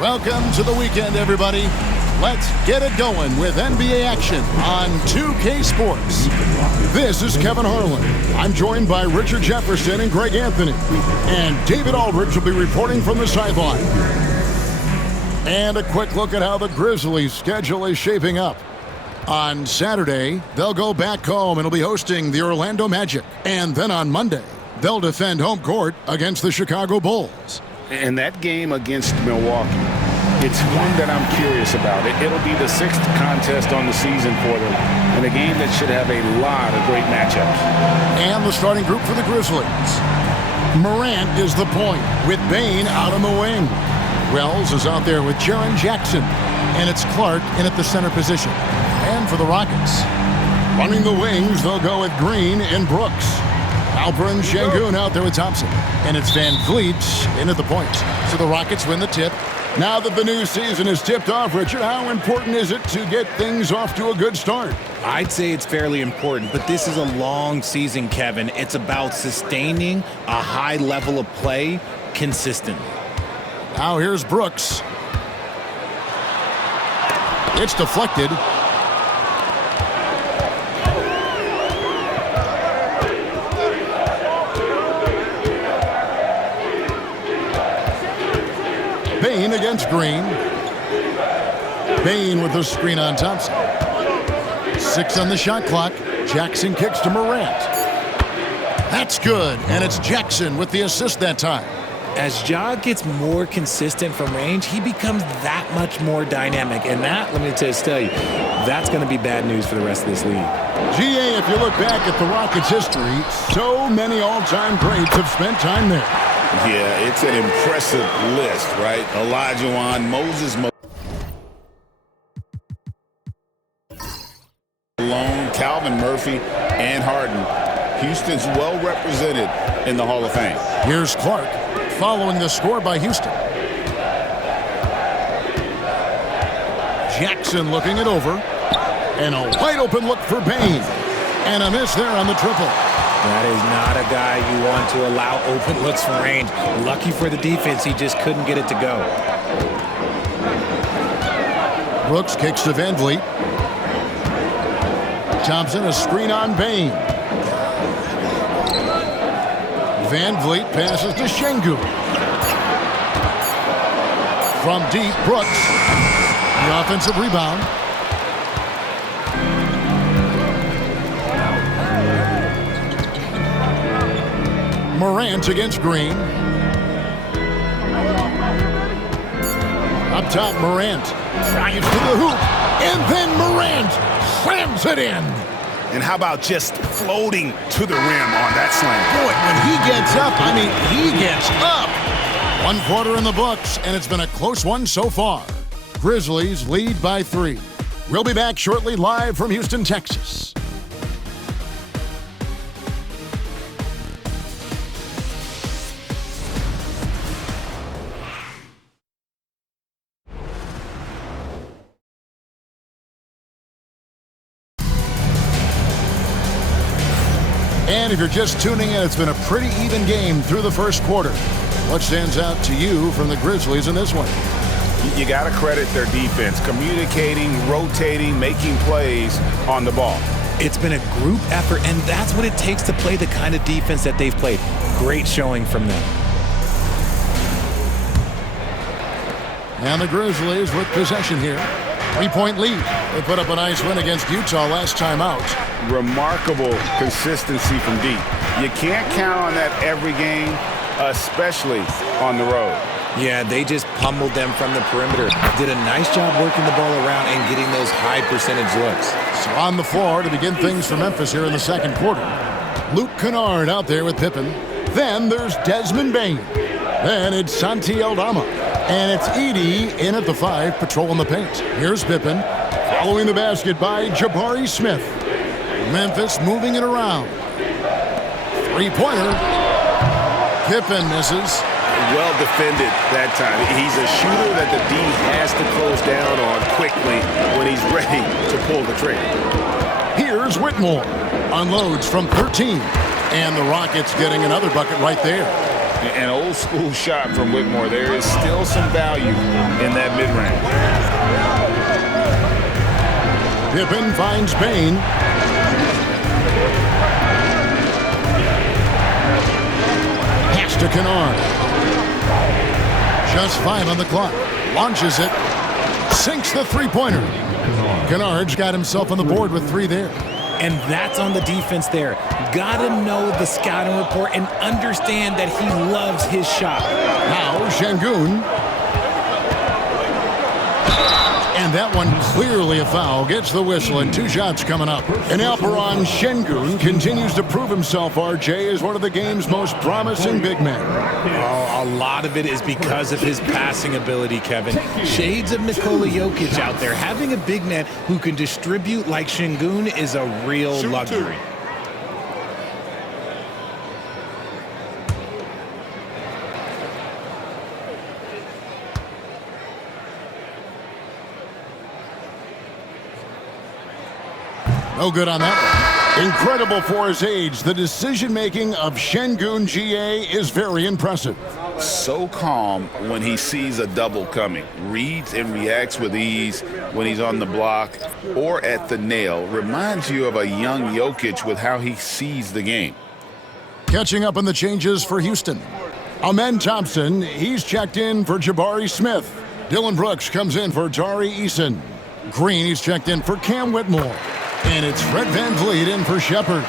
Welcome to the weekend, everybody. Let's get it going with NBA action on 2K Sports. This is Kevin Harlan. I'm joined by Richard Jefferson and Greg Anthony. And David Aldridge will be reporting from the sideline. And a quick look at how the Grizzlies' schedule is shaping up. On Saturday, they'll go back home and will be hosting the Orlando Magic. And then on Monday, they'll defend home court against the Chicago Bulls. And that game against Milwaukee, it's one that I'm curious about. It'll be the 6th contest on the season for them, and a game that should have a lot of great matchups. And the starting group for the Grizzlies. Morant is the point, with Bane out on the wing. Wells is out there with Jaren Jackson, and it's Clark in at the center position. And for the Rockets, running the wings, they'll go with Green and Brooks. Alperen Sengun out there with Thompson. And it's Van Vliet in at the point. So the Rockets win the tip. Now that the new season is tipped off, Richard, how important is it to get things off to a good start? I'd say it's fairly important, but this is a long season, Kevin. It's about sustaining a high level of play consistently. Now here's Brooks. It's deflected. Bane against Green. Bane with the screen on Thompson. 6 on the shot clock. Jackson kicks to Morant. That's good, and it's Jackson with the assist that time. As Ja gets more consistent from range, he becomes that much more dynamic, and that, let me just tell you, that's going to be bad news for the rest of this league. GA, if you look back at the Rockets' history, so many all-time greats have spent time there. Yeah, it's an impressive list, right? Olajuwon, Moses Malone, Calvin Murphy, and Harden. Houston's well represented in the Hall of Fame. Here's Clark following the score by Houston. Jackson looking it over. And a wide open look for Bane. And a miss there on the triple. That is not a guy you want to allow open looks from range. Lucky for the defense, he just couldn't get it to go. Brooks kicks to Van Vliet. Thompson, a screen on Bane. Van Vliet passes to Sengun. From deep, Brooks. The offensive rebound. Morant against Green. Up top, Morant. Drives to the hoop. And then Morant slams it in. And how about just floating to the rim on that slam? Boy, when he gets up, I mean, he gets up. 1 quarter in the books, and it's been a close one so far. Grizzlies lead by 3. We'll be back shortly live from Houston, Texas. And if you're just tuning in, it's been a pretty even game through the first quarter. What stands out to you from the Grizzlies in this one? You got to credit their defense, communicating, rotating, making plays on the ball. It's been a group effort, and that's what it takes to play the kind of defense that they've played. Great showing from them. And the Grizzlies with possession here. 3-point lead. They put up a nice win against Utah last time out. Remarkable consistency from deep. You can't count on that every game, especially on the road. Yeah, they just pummeled them from the perimeter. Did a nice job working the ball around and getting those high percentage looks. So on the floor to begin things for Memphis here in the second quarter. Luke Kennard out there with Pippen. Then there's Desmond Bane. Then it's Santi Aldama. And it's Edey in at the 5, patrolling the paint. Here's Pippen, following the basket by Jabari Smith. Memphis moving it around. 3-pointer. Pippen misses. Well defended that time. He's a shooter that the D has to close down on quickly when he's ready to pull the trigger. Here's Whitmore. Unloads from 13. And the Rockets getting another bucket right there. An old school shot from Whitmore. There is still some value in that mid-range. Pippen finds Bain. Pass to Kennard. Just 5 on the clock. Launches it. Sinks the three-pointer. Kennard's got himself on the board with 3 there. And that's on the defense there. Gotta know the scouting report and understand that he loves his shot. Now Şengün. And that one clearly a foul. Gets the whistle and 2 shots coming up. And Alperen Şengün continues to prove himself, RJ, as one of the game's most promising big men. Oh, a lot of it is because of his passing ability, Kevin. Shades of Nikola Jokic out there. Having a big man who can distribute like Şengün is a real luxury. No good on that one. Incredible for his age. The decision-making of Şengün GA is very impressive. So calm when he sees a double coming. Reads and reacts with ease when he's on the block or at the nail. Reminds you of a young Jokic with how he sees the game. Catching up on the changes for Houston. Amen Thompson, he's checked in for Jabari Smith. Dylan Brooks comes in for Tari Eason. Green, he's checked in for Cam Whitmore. And it's Fred VanVleet in for Shepherd.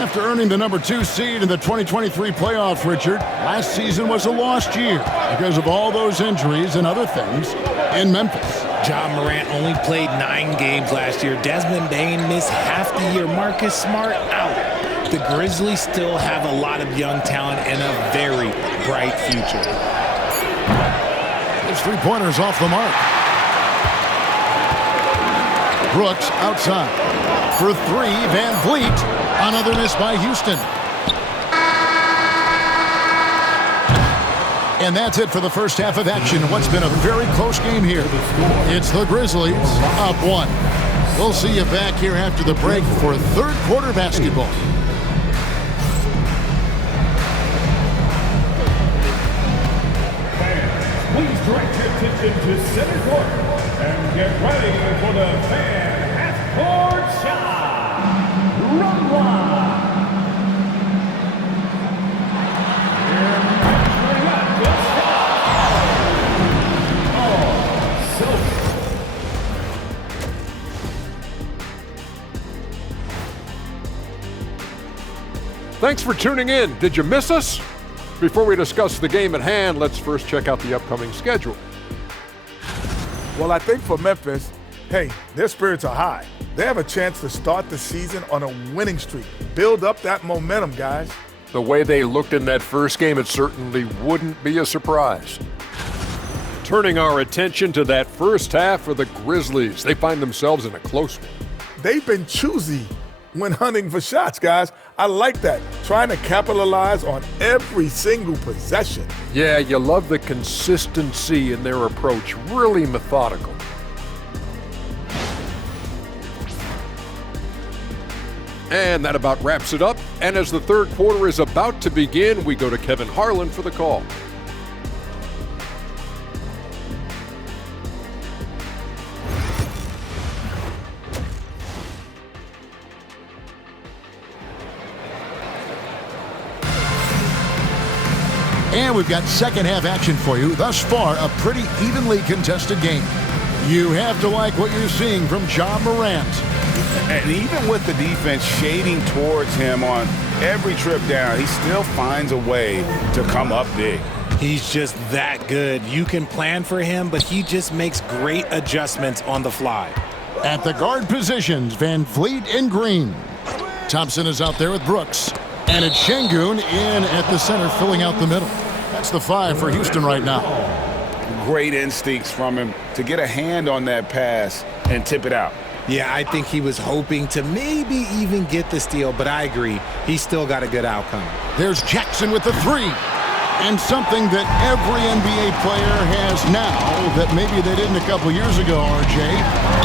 After earning the number 2 seed in the 2023 playoffs, Richard, last season was a lost year because of all those injuries and other things in Memphis. Ja Morant only played 9 games last year. Desmond Bane missed half the year. Marcus Smart out. The Grizzlies still have a lot of young talent and a very bright future. His 3-pointer's off the mark. Brooks outside. For 3, VanVleet. Another miss by Houston. And that's it for the first half of action. What's been a very close game here. It's the Grizzlies up 1. We'll see you back here after the break for third quarter basketball. Please direct your attention to center court and get ready for the fan half-court shot. Run line. Thanks for tuning in. Did you miss us? Before we discuss the game at hand, let's first check out the upcoming schedule. Well, I think for Memphis, hey, their spirits are high. They have a chance to start the season on a winning streak. Build up that momentum, guys. The way they looked in that first game, it certainly wouldn't be a surprise. Turning our attention to that first half for the Grizzlies, they find themselves in a close one. They've been choosy when hunting for shots, guys. I like that. Trying to capitalize on every single possession. Yeah, you love the consistency in their approach. Really methodical. And that about wraps it up. And as the third quarter is about to begin, we go to Kevin Harlan for the call. And we've got second half action for you. Thus far, a pretty evenly contested game. You have to like what you're seeing from Ja Morant. And even with the defense shading towards him on every trip down, he still finds a way to come up big. He's just that good. You can plan for him, but he just makes great adjustments on the fly. At the guard positions, VanVleet and Green. Thompson is out there with Brooks. And it's Şengün in at the center, filling out the middle. That's the 5 for Houston right now. Great instincts from him to get a hand on that pass and tip it out. Yeah, I think he was hoping to maybe even get the steal, but I agree. He still got a good outcome. There's Jackson with the 3. And something that every NBA player has now that maybe they didn't a couple years ago, RJ.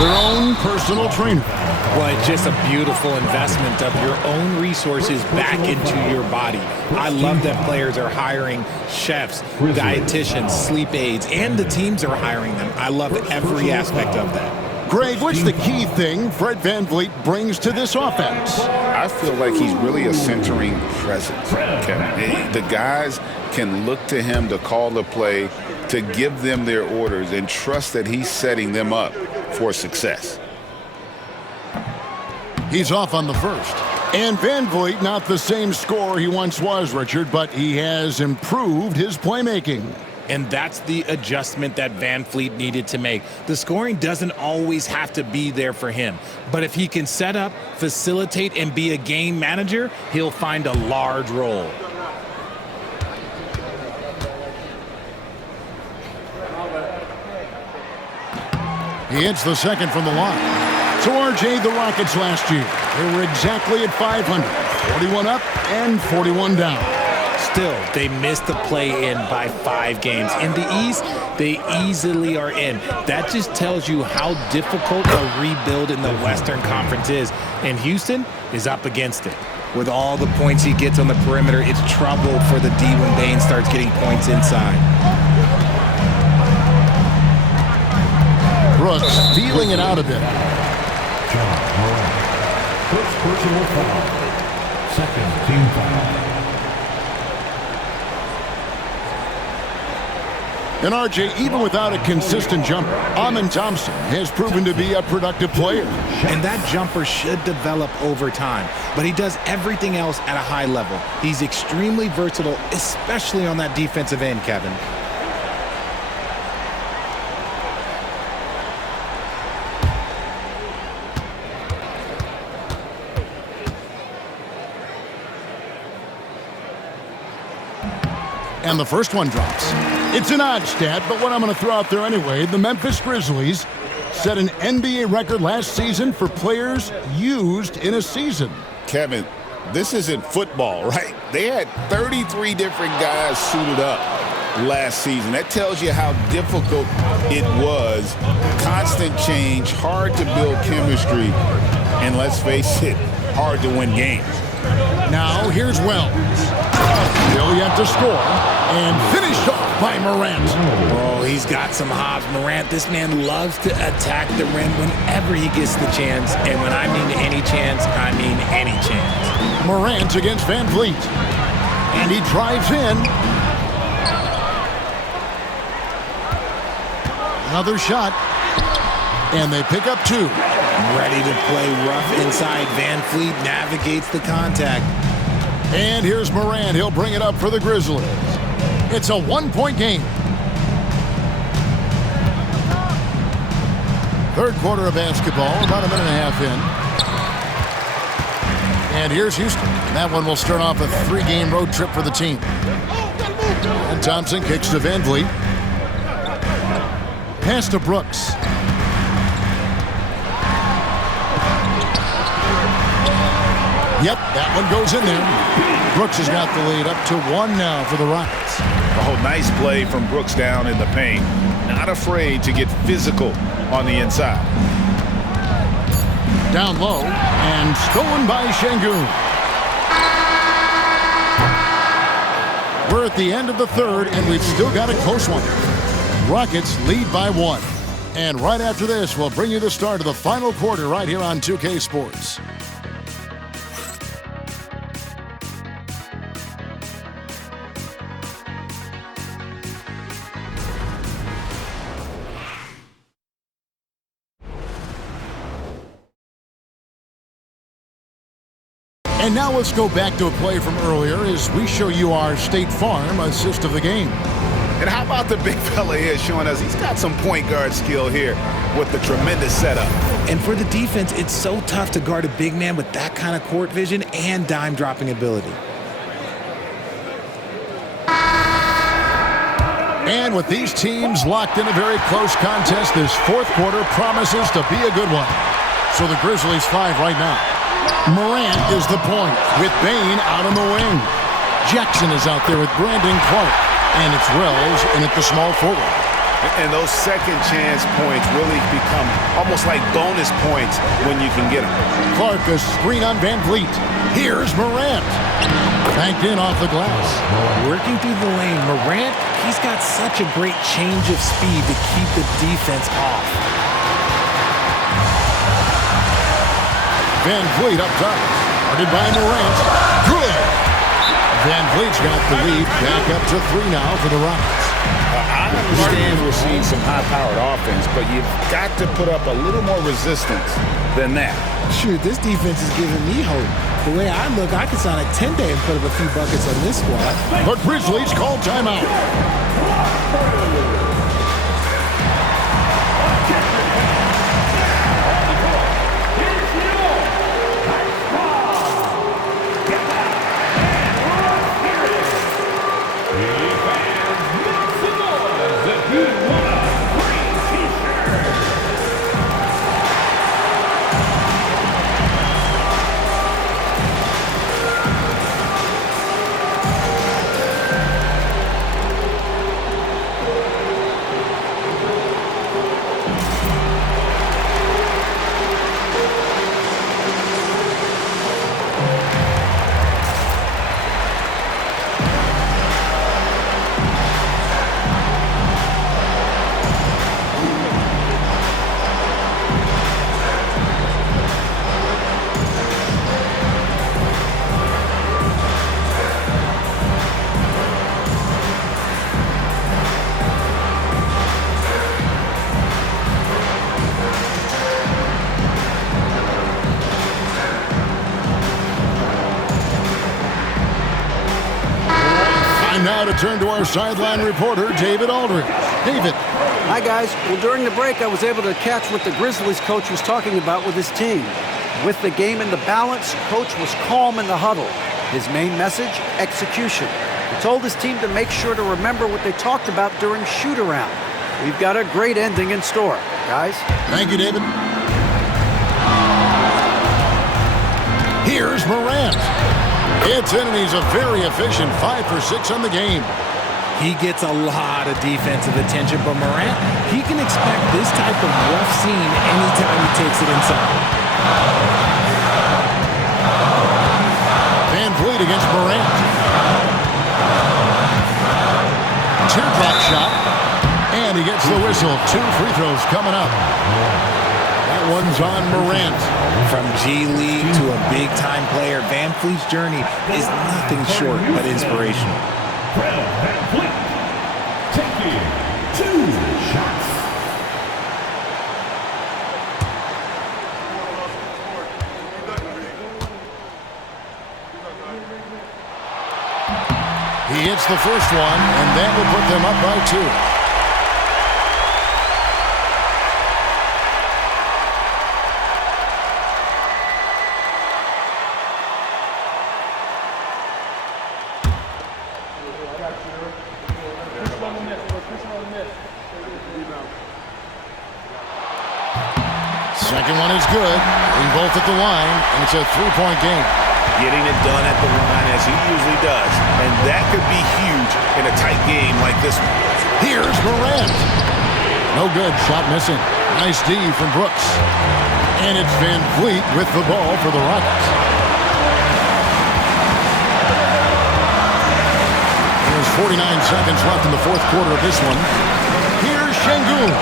their own personal trainer. Well, it's just a beautiful investment of your own resources back into your body. I love that players are hiring chefs, dietitians, sleep aides, and the teams are hiring them. I love every aspect of that. Greg, what's the key thing Fred VanVleet brings to this offense? I feel like he's really a centering presence, Kevin. The guys can look to him to call the play, to give them their orders, and trust that he's setting them up for success. He's off on the first. And VanVleet, not the same scorer he once was, Richard, but he has improved his playmaking. And that's the adjustment that VanVleet needed to make. The scoring doesn't always have to be there for him. But if he can set up, facilitate, and be a game manager, he'll find a large role. He hits the second from the line. So RJ, the Rockets last year, they were exactly at 500, 41 up and 41 down. Still, they missed the play-in by 5 games. In the East, they easily are in. That just tells you how difficult a rebuild in the Western Conference is. And Houston is up against it. With all the points he gets on the perimeter, it's trouble for the D when Bane starts getting points inside. Brooks feeling it out a bit. First personal foul. Second team foul. And RJ, even without a consistent jumper, Amen Thompson has proven to be a productive player. And that jumper should develop over time. But he does everything else at a high level. He's extremely versatile, especially on that defensive end, Kevin. And the first one drops. It's an odd stat, but what I'm going to throw out there anyway, the Memphis Grizzlies set an NBA record last season for players used in a season. Kevin, this isn't football, right? They had 33 different guys suited up last season. That tells you how difficult it was. Constant change, hard to build chemistry, and let's face it, hard to win games. Now here's Wells. Still yet to score, and finished off by Morant. Oh, he's got some hops. Morant, this man loves to attack the rim whenever he gets the chance. And when I mean any chance, I mean any chance. Morant against VanVleet. And he drives in. Another shot. And they pick up 2. Ready to play rough inside. VanVleet navigates the contact. And here's Morant. He'll bring it up for the Grizzlies. It's a 1-point game. Third quarter of basketball, about a minute and a half in. And here's Houston. And that one will start off a 3-game road trip for the team. And Thompson kicks to VanVleet. Pass to Brooks. Yep, that one goes in there. Brooks has got the lead up to 1 now for the Rockets. Oh, nice play from Brooks down in the paint. Not afraid to get physical on the inside. Down low, and stolen by Şengün. We're at the end of the third, and we've still got a close one. Rockets lead by 1. And right after this, we'll bring you the start of the final quarter right here on 2K Sports. And now let's go back to a play from earlier as we show you our State Farm assist of the game. And how about the big fella here showing us he's got some point guard skill here with the tremendous setup. And for the defense, it's so tough to guard a big man with that kind of court vision and dime dropping ability. And with these teams locked in a very close contest, this fourth quarter promises to be a good one. So the Grizzlies 5 right now. Morant is the point with Bane out on the wing. Jackson is out there with Brandon Clark. And it's Wells in at the small forward. And those second chance points really become almost like bonus points when you can get them. Clark, a screen on Van Vliet. Here's Morant. Banked in off the glass. Working through the lane, Morant, he's got such a great change of speed to keep the defense off. Van Vliet up top. Guarded by Morant. Good. Van Vliet's got the lead. Back up to 3 now for the Rockets. I understand we're seeing some high-powered offense, but you've got to put up a little more resistance than that. Shoot, this defense is giving me hope. The way I look, I could sign a 10-day and put up a few buckets on this squad. The Grizzlies call timeout. Now to turn to our sideline reporter, David Aldridge. David. Hi, guys. Well, during the break, I was able to catch what the Grizzlies coach was talking about with his team. With the game in the balance, coach was calm in the huddle. His main message, execution. He told his team to make sure to remember what they talked about during shoot-around. We've got a great ending in store, guys. Thank you, David. Here's Morant. It's in, and he's a very efficient 5 for 6 on the game. He gets a lot of defensive attention, but Morant, he can expect this type of rough scene anytime he takes it inside. Van Vliet against Morant. Teardrop shot, and he gets the whistle. 2 free throws coming up. That one's on Morant. From G League to a big-time player, Van Vliet's journey is nothing short but inspirational. Van Vliet taking 2 shots. He hits the first one, and that will put them up by 2. Second one is good. They both at the line, and it's a 3-point game. Getting it done at the line as he usually does. And that could be huge in a tight game like this one. Here's Morant. No good. Shot missing. Nice D from Brooks. And it's Van Vliet with the ball for the Rockets. There's 49 seconds left in the fourth quarter of this one. Here's Şengün.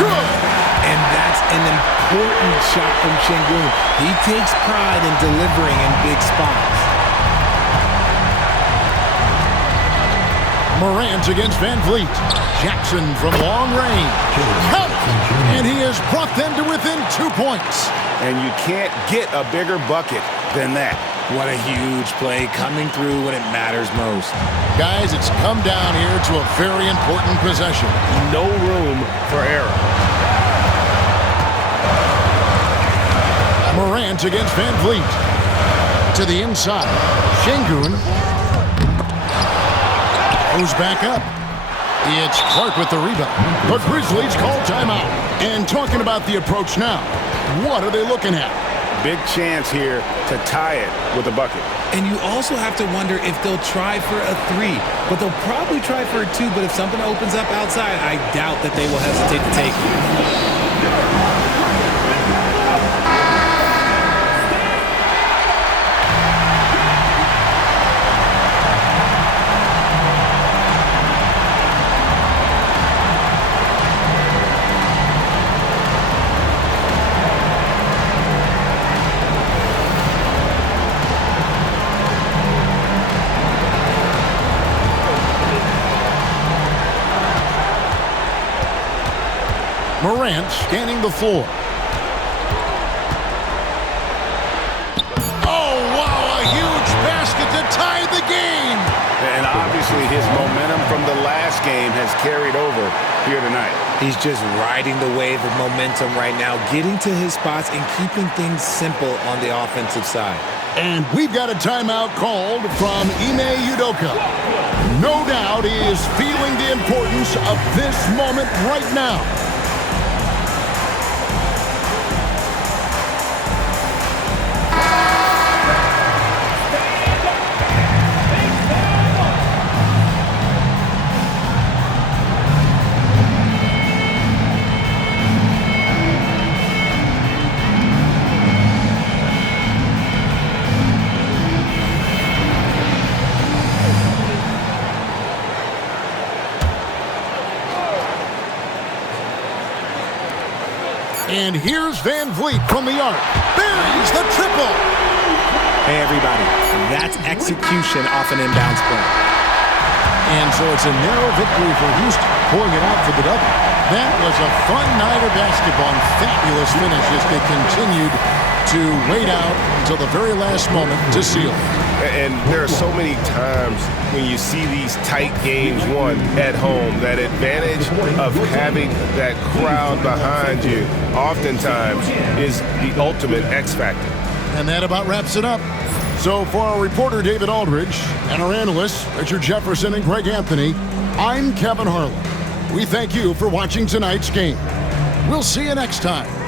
Good. And that's an important shot from Şengün. He takes pride in delivering in big spots. Morant against Van Vliet. Jackson from long range. Count it! And he has brought them to within 2 points. And you can't get a bigger bucket than that. What a huge play coming through when it matters most. Guys, it's come down here to a very important possession. No room for error. Morant against Van Vliet. To the inside. Şengün goes back up. It's Clark with the rebound. The Grizzlies call timeout. And talking about the approach now, what are they looking at? Big chance here to tie it with a bucket. And you also have to wonder if they'll try for a 3, but they'll probably try for a 2, but if something opens up outside, I doubt that they will hesitate to take it. Morant scanning the floor. Oh, wow, a huge basket to tie the game. And obviously his momentum from the last game has carried over here tonight. He's just riding the wave of momentum right now, getting to his spots and keeping things simple on the offensive side. And we've got a timeout called from Ime Udoka. No doubt he is feeling the importance of this moment right now. And here's Van Vliet from the arc. Buries the triple. Hey, everybody, that's execution off an inbounds play. And so it's a narrow victory for Houston, pulling it out for the double. That was a fun night of basketball and fabulous finish as they continued to wait out until the very last moment to seal it. And there are so many times when you see these tight games won at home, that advantage of having that crowd behind you oftentimes is the ultimate X factor. And that about wraps it up. So for our reporter David Aldridge and our analysts Richard Jefferson and Greg Anthony, I'm Kevin Harlan. We thank you for watching tonight's game. We'll see you next time.